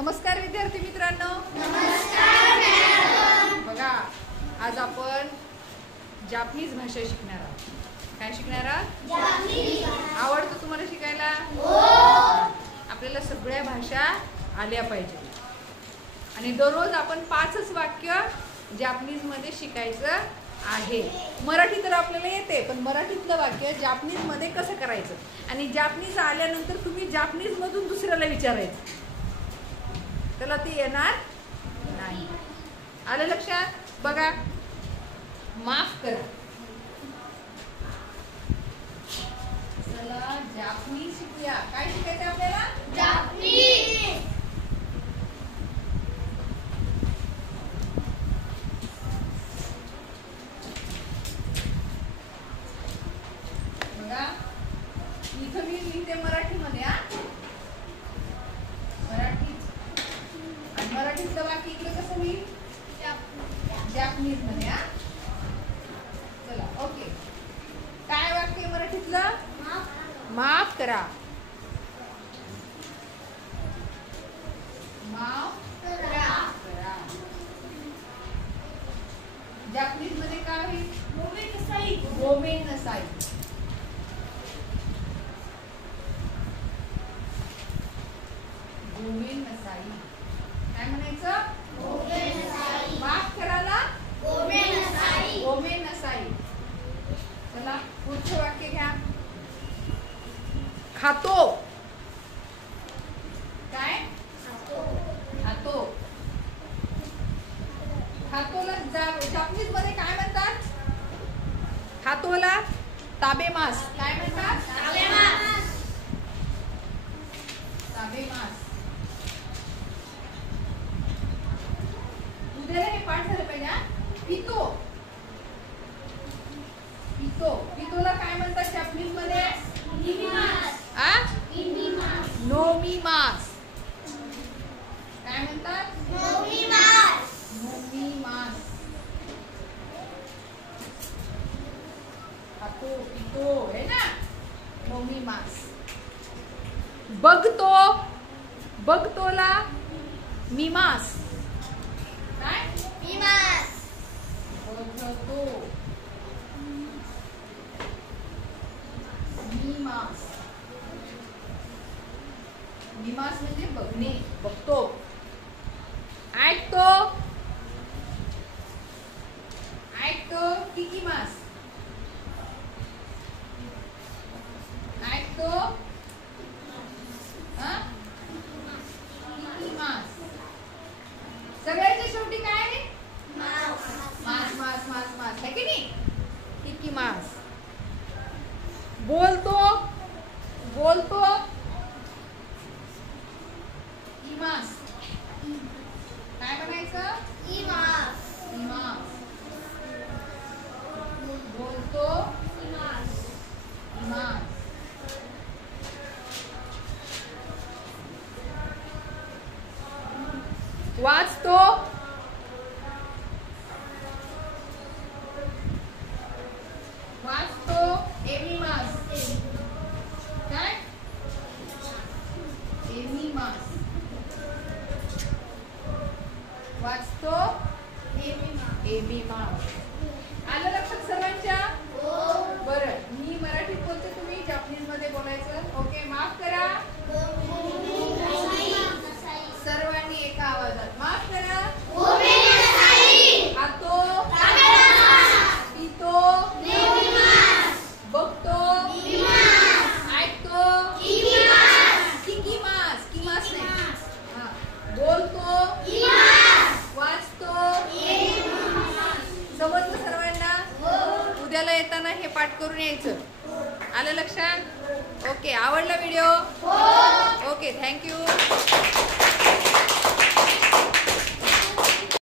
नमस्कार विद्यार्थी मित्रांनो. नमस्कार मॅडम. बघा, आज आपण जापनीज भाषा शिकणार आहोत. काय शिकणार आहोत? जापनीज. आवडतं तुम्हाला शिकायला? हो. आपल्याला सगळ्या भाषा आल्या पाहिजे आणि दररोज आपण 5च वाक्य जापनीज मध्ये शिकायचं आहे. मराठी तर आपल्याला येते, पण मराठीतलं वाक्य जापनीज मध्ये कसं करायचं आणि जापनीज आल्यानंतर तुम्ही जापनीज मधून दुसऱ्याला विचारायचं, त्याला ते येणार नाही. आलं लक्षात? बघा, माफ करा. चला जापनीज शिकूया. काय शिकायचं आपल्याला? जापनीज. बघा, इथं मी लिहिते मराठीमध्ये. मराठीतलं वाक्य इकडे कसं लिहिलं? जापनीज मध्ये. चला, ओके. काय वाक्य मराठीतलं? माफ करा. माफ करा. जापनीज मध्ये काय आहे? गोमेन नसाई. गोमेन नसाई. काय म्हणायचं? माफ करायला गोमेन नसाई. चला पुढचं वाक्य घ्या. खातो. काय? खातो. खातोला जापनीज मध्ये काय म्हणतात? खातोला ताबेमास. काय म्हणतात? ताबेमास. उद्याला हे पाठ झालं पाहिजे. पितो. पितो. पितोला काय म्हणतात जापनीज मध्ये? नोमिमास. काय म्हणतात? नोमिमास. खातो, पितो है ना, नोमिमास. बघतो. बघतोला मिमास. काय? बघतो. मिमास. मिमास म्हणजे बघणे, बघतो. ऐकतो. ऐकतो किकीमास. ऐकतो किकीमास. सगळ्याच्या शेवटी काय आहे? मास मास मास मास है की नाही? किकीमास. बोलतो. बोलतो इमास. काय म्हणायचं? इमास. बोलतो इमास. वाचतो. वाचतो एमिमास. काय? एमिमास. वाचतो एमिमास. आलं लक्षात सर्वांच्या? बरं, मी मराठीत बोलते, तुम्ही जापनीज मध्ये बोलायचं. ओके. माफ करा. सर्वांनी एका आवाजात माफ करा. खातो. पितो. बघतो. ऐकतो. किकीमास. किमास नाही. बोलतो. वाचतो. समजलं सर्वांना? उद्याला येताना हे पाठ करून यायचं. आलं लक्षात? ओके. आवडला व्हिडिओ? Okay, thank you.